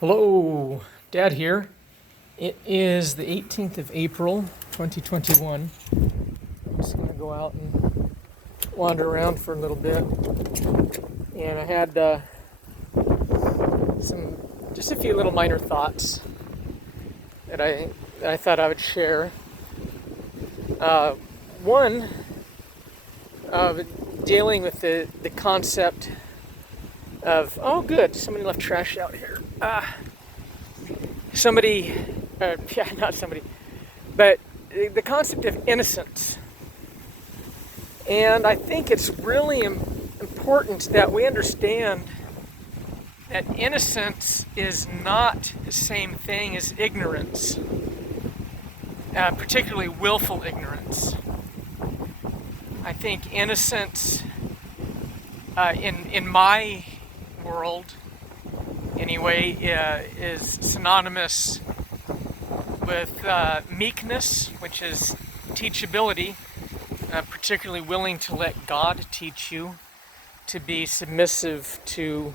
Hello, Dad here. It is the 18th of April, 2021. I'm just going to go out and wander around for a little bit. And I had just a few little minor thoughts that I thought I would share. One, dealing with the concept of, oh good, somebody left trash out here. But the concept of innocence. And I think it's really important that we understand that innocence is not the same thing as ignorance, particularly willful ignorance. I think innocence, in my world, anyway, is synonymous with meekness, which is teachability, particularly willing to let God teach you, to be submissive to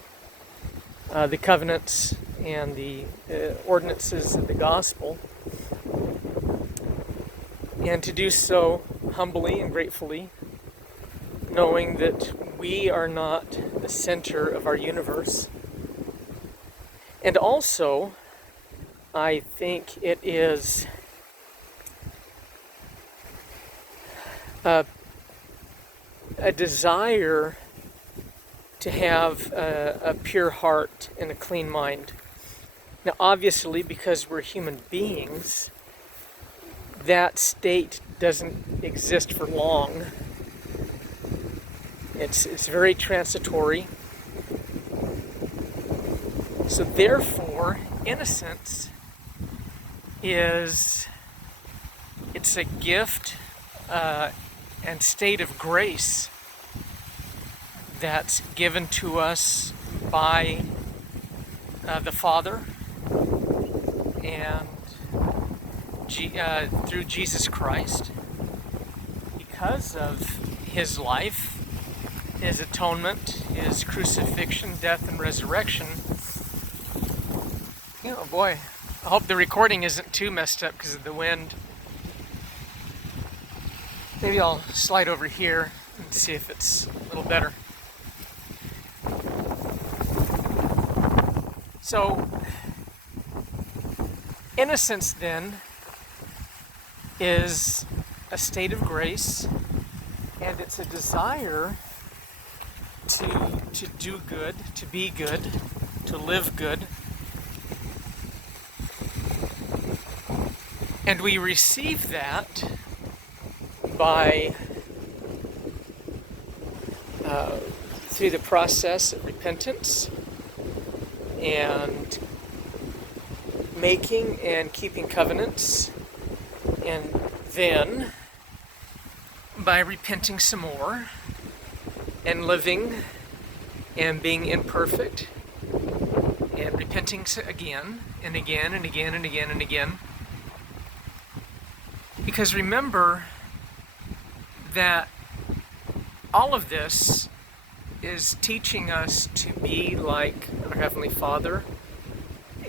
the covenants and the ordinances of the gospel, and to do so humbly and gratefully, knowing that we are not the center of our universe. And also, I think it is a desire to have a pure heart and a clean mind. Now, obviously, because we're human beings, that state doesn't exist for long. It's very transitory. So therefore, innocence it's a gift and state of grace that's given to us by the Father and through Jesus Christ, because of His life, His atonement, His crucifixion, death, and resurrection. Oh boy, I hope the recording isn't too messed up because of the wind. Maybe I'll slide over here and see if it's a little better. So, innocence then is a state of grace, and it's a desire to do good, to be good, to live good. And we receive that by through the process of repentance and making and keeping covenants, and then by repenting some more and living and being imperfect and repenting again and again and again and again and again. Because remember that all of this is teaching us to be like our Heavenly Father,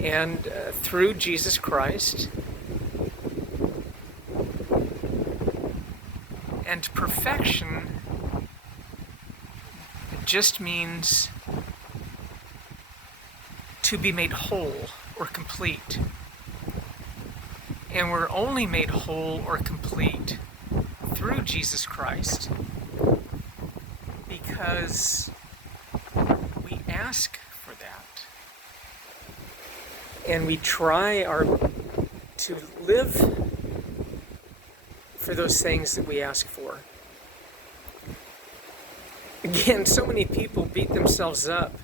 and through Jesus Christ. And perfection just means to be made whole or complete. And we're only made whole or complete through Jesus Christ, because we ask for that. And we try to live for those things that we ask for. Again, so many people beat themselves up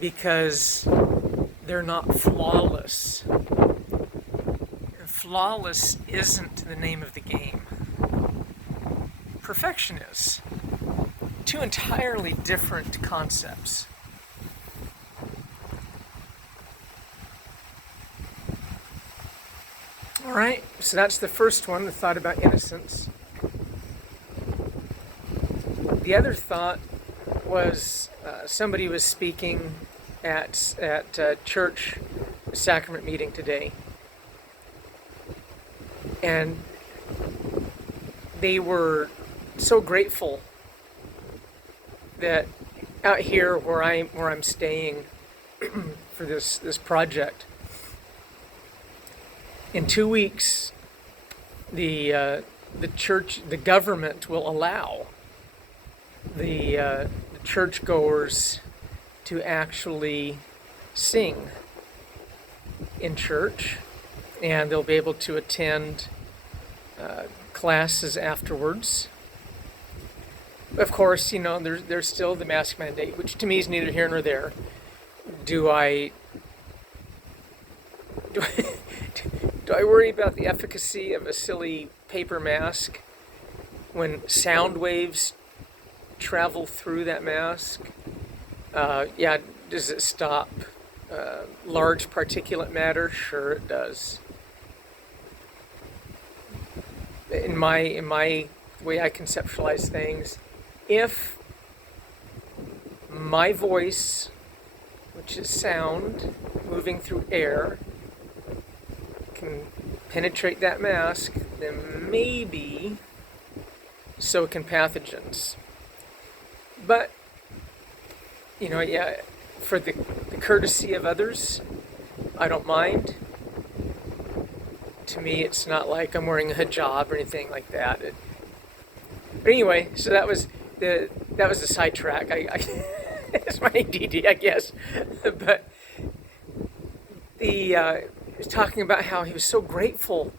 because they're not flawless. Flawless isn't the name of the game. Perfection is. Two entirely different concepts. All right, so that's the first one, the thought about innocence. The other thought was somebody was speaking at church sacrament meeting today, and they were so grateful that out here where I'm staying for this project, in 2 weeks, the church, the government will allow the churchgoers to actually sing in church, and they'll be able to attend classes afterwards. Of course, there's still the mask mandate, which to me is neither here nor there. Do I worry about the efficacy of a silly paper mask when sound waves travel through that mask? Does it stop large particulate matter? Sure, it does. In my way I conceptualize things, if my voice, which is sound moving through air, can penetrate that mask, then maybe so can pathogens. But, for the courtesy of others, I don't mind. To me, it's not like I'm wearing a hijab or anything like that. But anyway, so that was the sidetrack. It's my ADD, I guess. But he was talking about how he was so grateful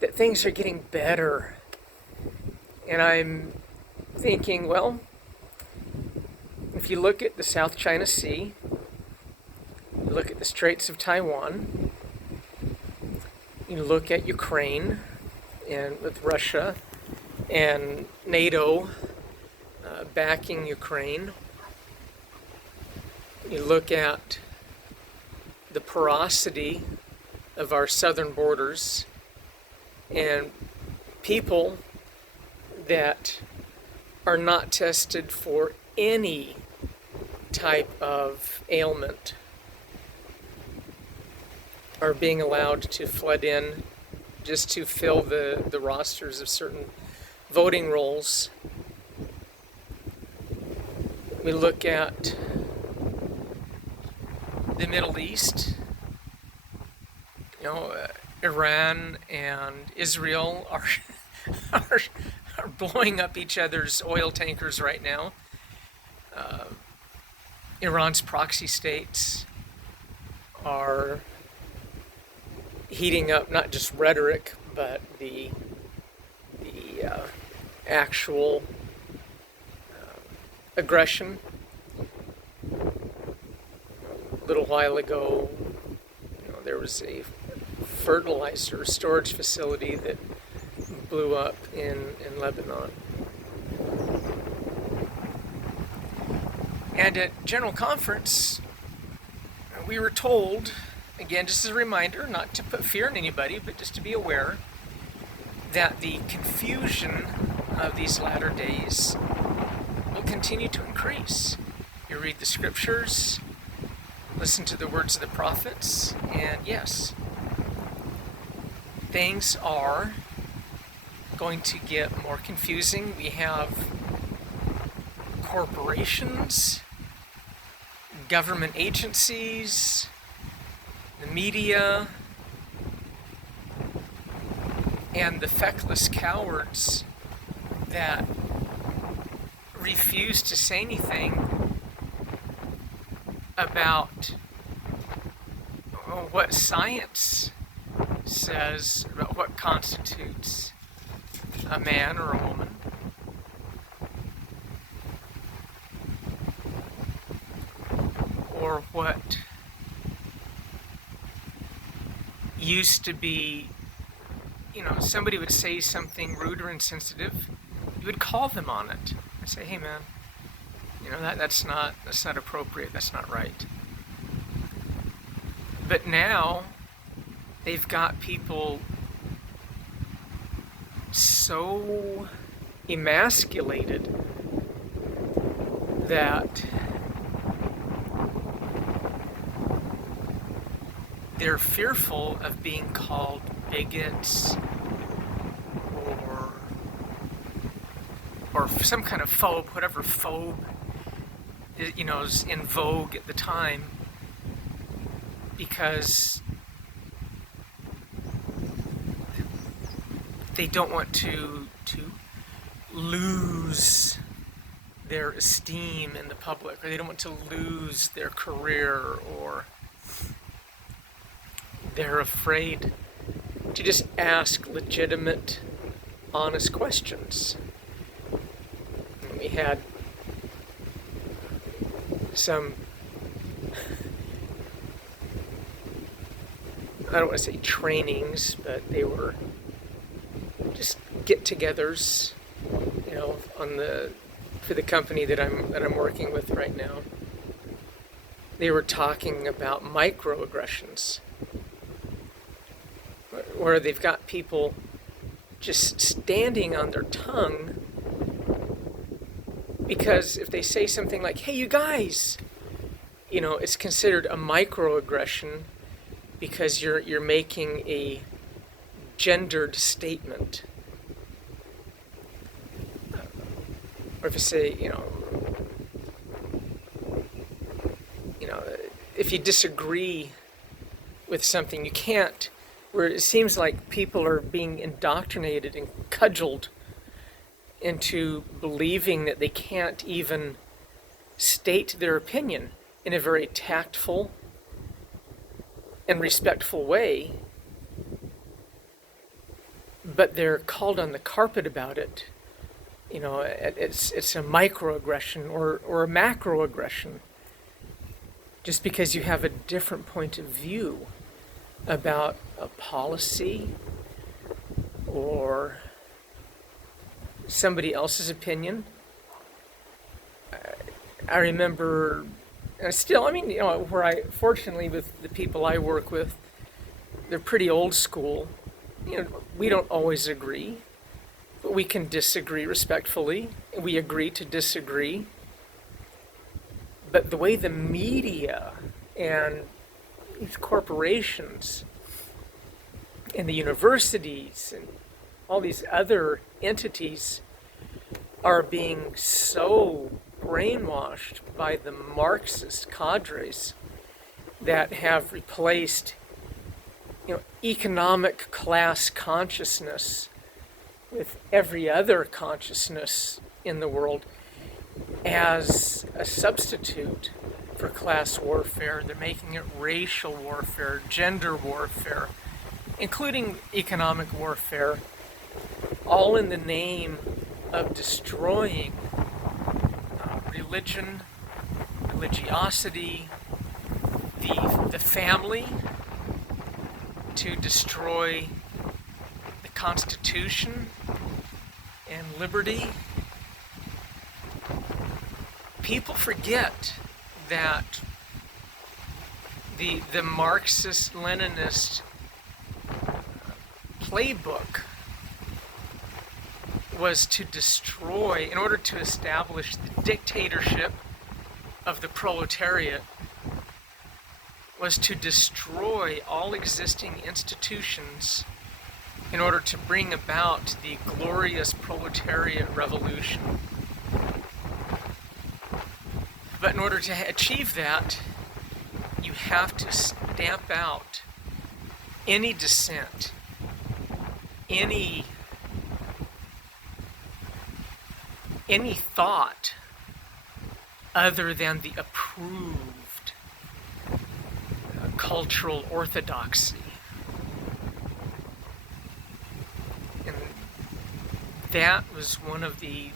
that things are getting better. And I'm thinking, well, if you look at the South China Sea, you look at the Straits of Taiwan, you look at Ukraine, and with Russia and NATO backing Ukraine, you look at the porosity of our southern borders and people that are not tested for any type of ailment are being allowed to flood in just to fill the rosters of certain voting rolls. We look at the Middle East. Iran and Israel are blowing up each other's oil tankers right now. Iran's proxy states are heating up not just rhetoric, but the actual aggression. A little while ago, there was a fertilizer storage facility that blew up in Lebanon. And at General Conference, we were told, again, just as a reminder, not to put fear in anybody, but just to be aware that the confusion of these latter days will continue to increase. You read the scriptures, listen to the words of the prophets, and yes, things are going to get more confusing. We have corporations, government agencies, the media, and the feckless cowards that refuse to say anything about what science says about what constitutes a man or a woman. Or what used to be, somebody would say something rude or insensitive, you would call them on it and say, hey man, that's not appropriate, that's not right. But now they've got people so emasculated that they're fearful of being called bigots or some kind of phobe, whatever phobe is in vogue at the time, because they don't want to lose their esteem in the public, or they don't want to lose their career, or they're afraid to just ask legitimate, honest questions. And we had some, I don't want to say trainings, but they were just get-togethers, for the company that I'm working with right now. They were talking about microaggressions, where they've got people just standing on their tongue, because if they say something like, "Hey, you guys," it's considered a microaggression because you're making a gendered statement. Or if you say, if you disagree with something, you can't, where it seems like people are being indoctrinated and cudgeled into believing that they can't even state their opinion in a very tactful and respectful way, but they're called on the carpet about it. It's a microaggression or a macroaggression, just because you have a different point of view about a policy or somebody else's opinion. I remember, fortunately with the people I work with, they're pretty old school. We don't always agree, but we can disagree respectfully. We agree to disagree. But the way the media and these corporations and the universities and all these other entities are being so brainwashed by the Marxist cadres that have replaced economic class consciousness with every other consciousness in the world as a substitute for class warfare. They're making it racial warfare, gender warfare, including economic warfare, all in the name of destroying religion, religiosity, the family, to destroy the Constitution and liberty. People forget that the Marxist-Leninist playbook was to destroy, in order to establish the dictatorship of the proletariat, was to destroy all existing institutions in order to bring about the glorious proletariat revolution. But in order to achieve that, you have to stamp out any dissent, any thought other than the approved cultural orthodoxy. And that was one of the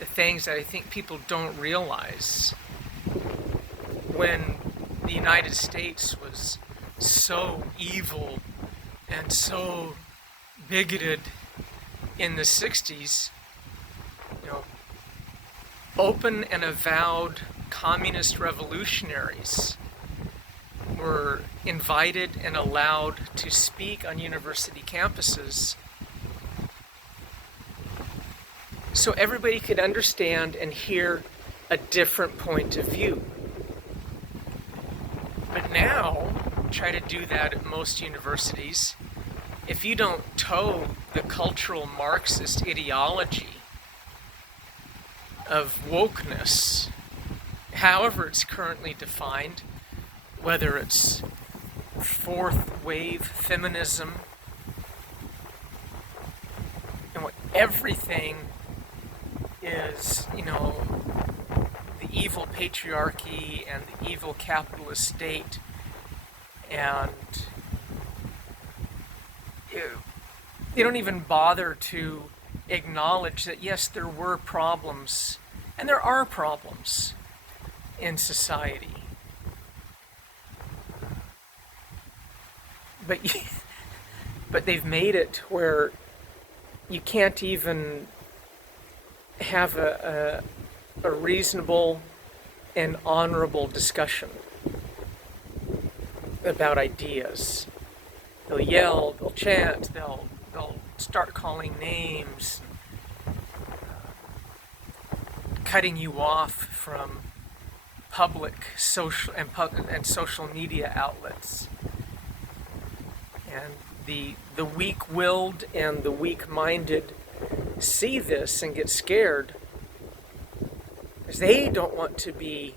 things that I think people don't realize. When the United States was so evil and so bigoted in the 60s, open and avowed communist revolutionaries were invited and allowed to speak on university campuses so everybody could understand and hear a different point of view. But now, try to do that at most universities, if you don't toe the cultural Marxist ideology of wokeness, however it's currently defined, whether it's fourth wave feminism, and what everything is, the evil patriarchy and the evil capitalist state, and they don't even bother to acknowledge that yes, there were problems, and there are problems in society. But they've made it where you can't even have a reasonable and honorable discussion about ideas. They'll yell, they'll chant, they'll start calling names, cutting you off from public social and social media outlets. And the weak-willed and the weak-minded see this and get scared because they don't want to be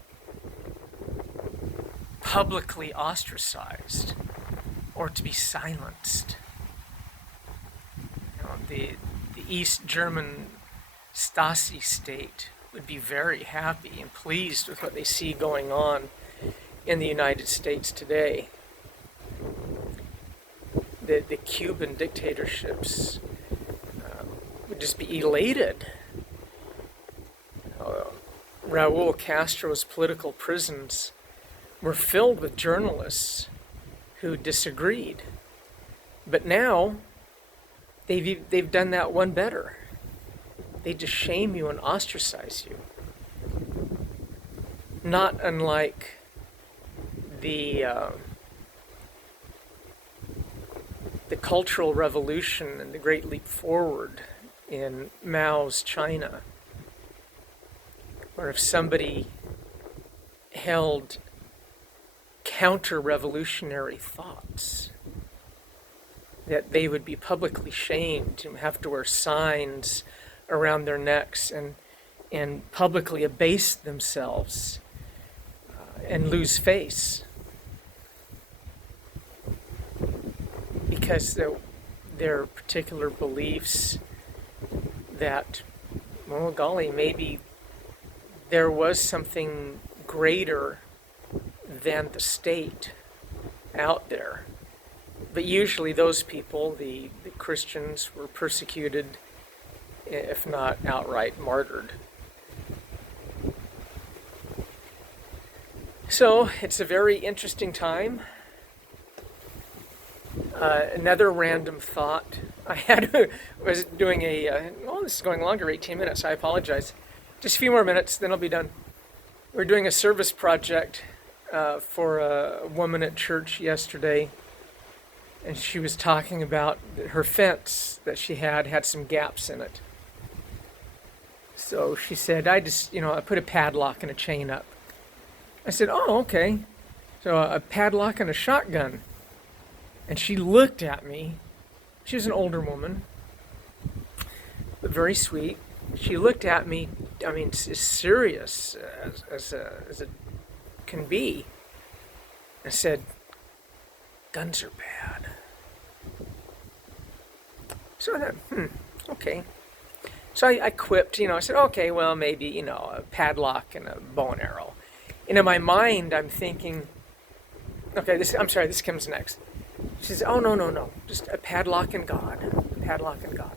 publicly ostracized or to be silenced. The East German Stasi state would be very happy and pleased with what they see going on in the United States today. The Cuban dictatorships would just be elated. Raul Castro's political prisons were filled with journalists who disagreed. But now, they've done that one better. They just shame you and ostracize you. Not unlike the Cultural Revolution and the Great Leap Forward in Mao's China, where if somebody held counter-revolutionary thoughts, that they would be publicly shamed and have to wear signs around their necks and publicly abase themselves and lose face because their particular beliefs that, well, golly, maybe there was something greater than the state out there. But usually those people, the Christians, were persecuted, if not outright martyred. So it's a very interesting time. Another random thought I was doing this is going longer, 18 minutes, I apologize. Just a few more minutes, then I'll be done. We're doing a service project for a woman at church yesterday, and she was talking about her fence that she had some gaps in it. So she said, I put a padlock and a chain up. I said, oh, okay. So a padlock and a shotgun. And she looked at me. She was an older woman, but very sweet. She looked at me, as serious as it can be, and said, guns are bad. So I thought, okay. So I quipped, I said, okay, well, maybe, a padlock and a bow and arrow. And in my mind, I'm thinking, okay, this comes next. She says, oh, no, just a padlock and God, a padlock and God.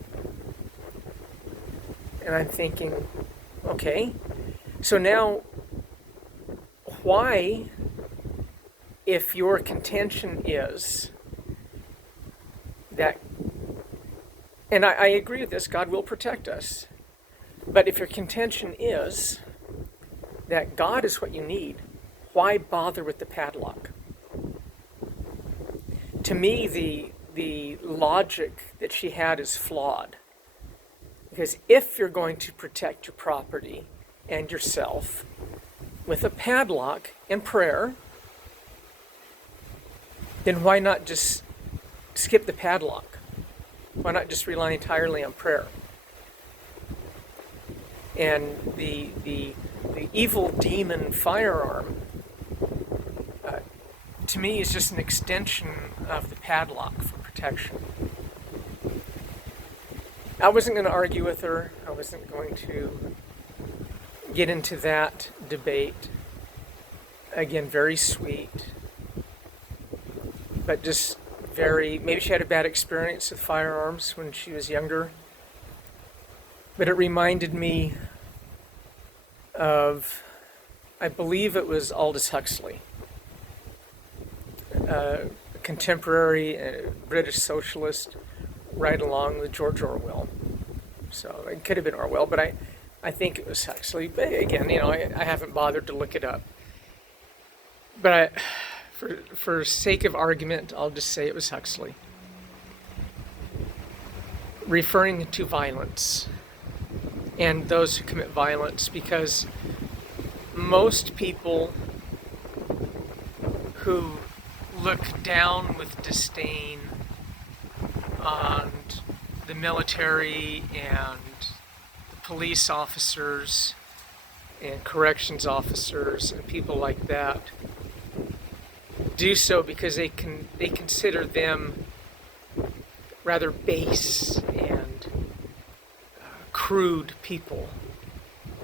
And I'm thinking, okay, so now, why, if your contention is that, and I agree with this, God will protect us, but if your contention is that God is what you need, why bother with the padlock? To me, the logic that she had is flawed. Because if you're going to protect your property and yourself with a padlock and prayer, then why not just skip the padlock? Why not just rely entirely on prayer? And the evil demon firearm, to me, is just an extension of the padlock for protection. I wasn't going to argue with her. I wasn't going to get into that debate. Again, very sweet, but just maybe she had a bad experience with firearms when she was younger. But it reminded me of, I believe it was Aldous Huxley, a contemporary British socialist, right along with George Orwell. So it could have been Orwell, but I think it was Huxley. But again, I haven't bothered to look it up. But for sake of argument, I'll just say it was Huxley. Referring to violence and those who commit violence, because most people who look down with disdain on the military and the police officers and corrections officers and people like that do so because they consider them rather base and crude people.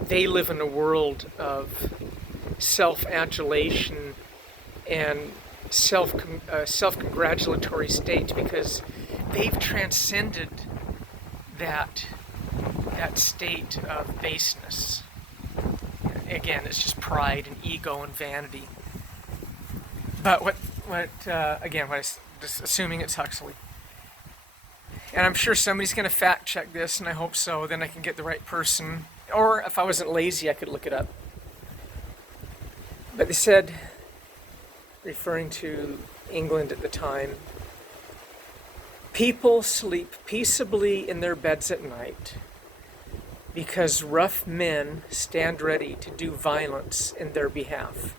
They live in a world of self-adulation and self-congratulatory state because they've transcended that state of baseness. Again, it's just pride and ego and vanity. But just assuming it's Huxley. And I'm sure somebody's going to fact check this, and I hope so, then I can get the right person. Or if I wasn't lazy, I could look it up. But they said, referring to England at the time, people sleep peaceably in their beds at night because rough men stand ready to do violence in their behalf.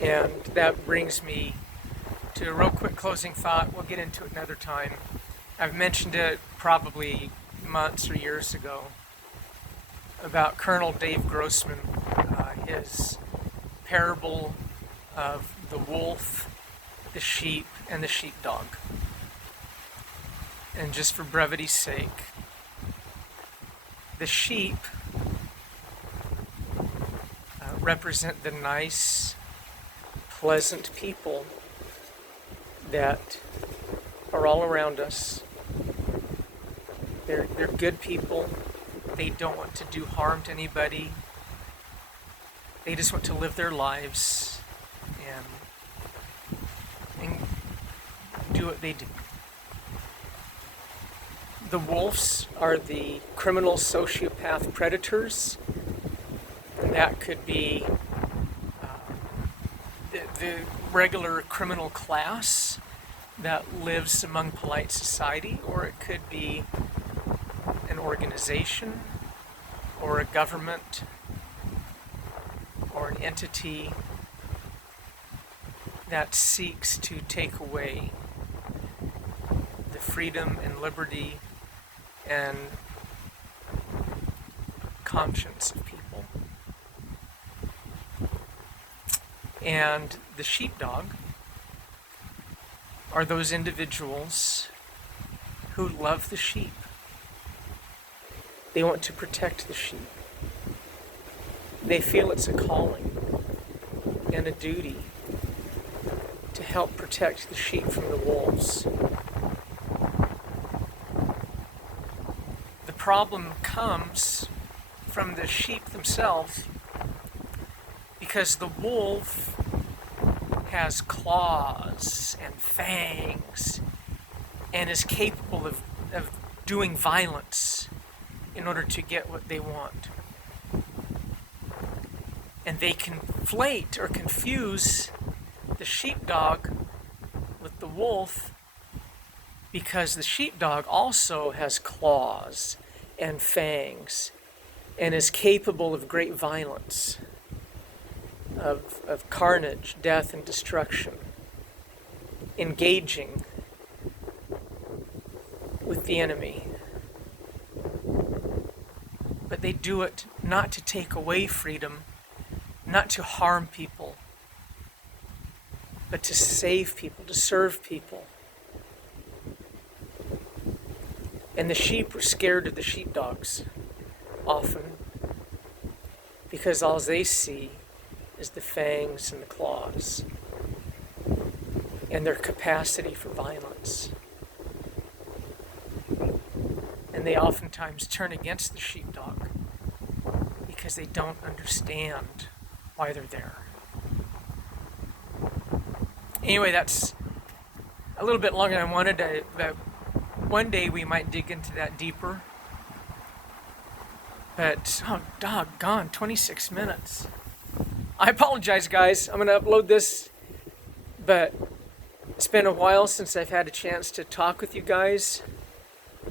And that brings me to a real quick closing thought. We'll get into it another time. I've mentioned it probably months or years ago about Colonel Dave Grossman, his parable of the wolf, the sheep, and the sheepdog. And just for brevity's sake, the sheep represent the nice, pleasant people that are all around us. They're good people. They don't want to do harm to anybody. They just want to live their lives and do what they do. The wolves are the criminal sociopath predators, and that could be the regular criminal class that lives among polite society, or it could be an organization or a government or an entity that seeks to take away the freedom and liberty and conscience of people. And the sheepdog are those individuals who love the sheep. They want to protect the sheep. They feel it's a calling and a duty to help protect the sheep from the wolves. The problem comes from the sheep themselves, because the wolf has claws and fangs and is capable of doing violence in order to get what they want. And they conflate or confuse the sheepdog with the wolf because the sheepdog also has claws and fangs and is capable of great violence, of carnage, death, and destruction, engaging with the enemy. But they do it not to take away freedom, not to harm people, but to save people, to serve people. And the sheep were scared of the sheepdogs, often, because all they see is the fangs and the claws, and their capacity for violence. And they oftentimes turn against the sheepdog because they don't understand why they're there. Anyway, that's a little bit longer than I wanted. But one day we might dig into that deeper. But, oh, doggone, 26 minutes. I apologize, guys. I'm going to upload this, but it's been a while since I've had a chance to talk with you guys.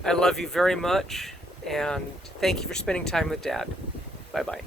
I love you very much, and thank you for spending time with Dad. Bye-bye.